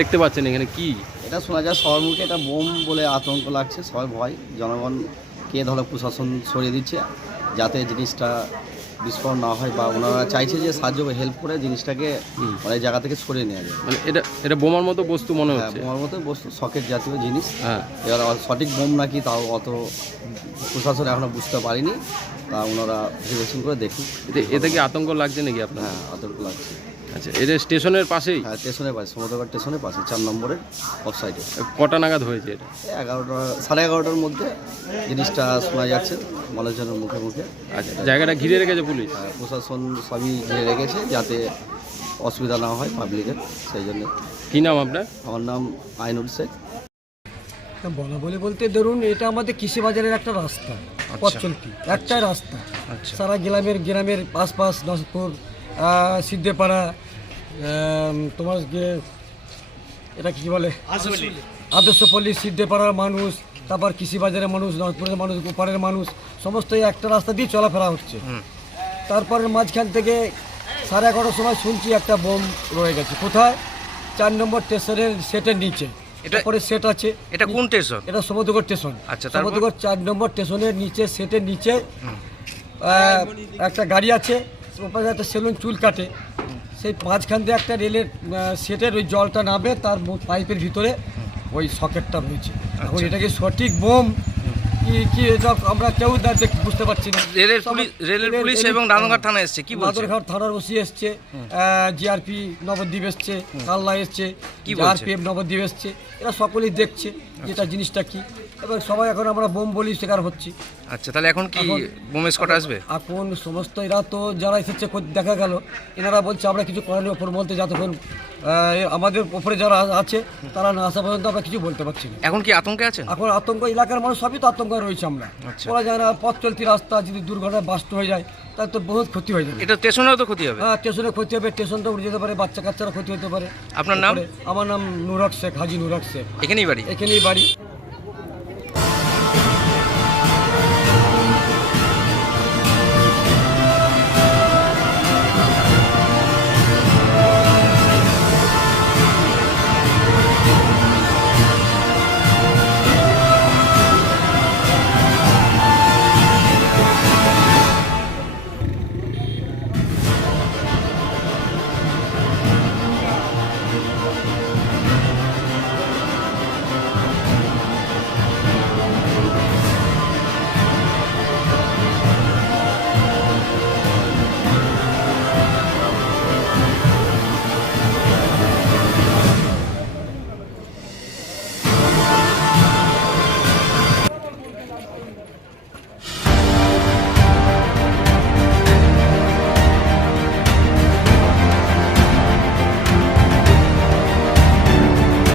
দেখতে পাচ্ছেন এখানে কি? এটা শোনা যায় সবার মুখে, এটা বোম বলে আতঙ্ক লাগছে, সবাই ভয়, জনগণকে ধরো প্রশাসন সরিয়ে দিচ্ছে যাতে জিনিসটা বিস্ফোরণ না হয়, বা ওনারা চাইছে যে সাহায্য হেল্প করে জিনিসটাকে অনেক জায়গা থেকে সরিয়ে নেওয়া যায়। মানে এটা বোমার মতো বস্তু মনে হ্যাঁ, হচ্ছে। বোমার মতো বস্তু, সকেট জাতীয় জিনিস। হ্যাঁ, এবার সঠিক বোম নাকি তাও অত প্রশাসন এখনো বুঝতে পারিনি, তা ওনারা ভেরিফিকেশন করে দেখুন। এতে কি আতঙ্ক লাগছে নাকি আপনার? হ্যাঁ, আতঙ্ক লাগছে। আচ্ছা, এটা স্টেশনের পাশেই? হ্যাঁ, স্টেশনের পাশে, সমুদ্রঘাট স্টেশনের পাশে 4 নম্বরের অফ সাইডে। কটা নাগাদ হয়েছে এটা? 11টা, 11:30টার মধ্যে জিনিসটা শোনা যাচ্ছে মানুষজনের মুখে মুখে। আচ্ছা, জায়গাটা ঘিরে রেখেছে পুলিশ? প্রশাসন সবই ঘিরে রেখেছে যাতে অসুবিধা না হয় পাবলিকের, সেই জন্য। কী নাম আপনার? আমার নাম আইনুল শেখ। বলা বলে বলতে ধরুন, এটা আমাদের কৃষি বাজারের একটা রাস্তা, পথ চলতি একটাই রাস্তা। সারা গ্রামের আশপাশ নসপুর, সিদ্ধেপাড়া, তোমার এটা কি বলে আদর্শপল্লী, সিদ্ধেপাড়ার মানুষ, তারপর কৃষি বাজারের মানুষ, নসপুরের মানুষ, গোপালের মানুষ, সমস্ত এই একটা রাস্তা দিয়ে চলাফেরা হচ্ছে। তারপরে মাঝখান থেকে 11:30টার সময় শুনছি একটা বোম রয়ে গেছে। কোথায়? 4 নম্বর স্টেশনের সেটের নিচে। তারপরে সেট আছে। এটা কোন স্টেশন? এটা সমুদ্রগড় স্টেশন। আচ্ছা, সমুদ্রগড় 4 নম্বর স্টেশনের নিচে, সেটের নিচে একটা গাড়ি আছে, ওপাশে একটা সেলুন চুল কাটে, সেই মাঝখান দিয়ে একটা রেলের সেটের ওই জলটা নামে, তার পাইপের ভিতরে ওই সকেটটা রয়েছে। এখন এটাকে সঠিক বোম কি এটা আমরা কেউ বুঝতে পারছি না। রেলের পুলিশ এবং রানাঘাট থানা এসছে, কি বলছে? রানাঘাট থানার ওসি এসছে, জিআরপি নবদ্বীপ এসছে, কাল্লা এসছে, আরপিএফ নবদ্বীপ এসছে, এরা সকলেই দেখছে যেটা জিনিসটা কি। এবার সবাই এখন আমরা বোম বলি শিকার হচ্ছি। আচ্ছা, তাহলে এখন কি বোম স্কোয়াড আসবে? এখন সমস্ত এরা তো যারা এসেছে দেখা গেল, এনারা বলছে আমরা কিছু করার ওপর বলতে, যতক্ষণ আমাদের উপরে যারা আছে তারা না আসা পর্যন্ত আমরা কিছু বলতে পারছি না। এখন কি আতঙ্কে আছেন? এখন আতঙ্ক, এলাকার মানুষ সবই তো আতঙ্কে রয়েছে। আমরা বলা যায় না, পথ চলতি রাস্তা, যদি দুর্ঘটনায় বাস্ট হয়ে যায় তাহলে তো বহুত ক্ষতি হয়ে যাবে। এটা স্টেশনেও তো ক্ষতি হবে? হ্যাঁ, স্টেশনে ক্ষতি হবে, স্টেশনটা উঠে যেতে পারে, বাচ্চা কাচ্চারা ক্ষতি হতে পারে। আপনার নাম? আমার নাম নুরক শেখ, হাজি নুরক শেখ। এখানেই বাড়ি? এখানেই বাড়ি।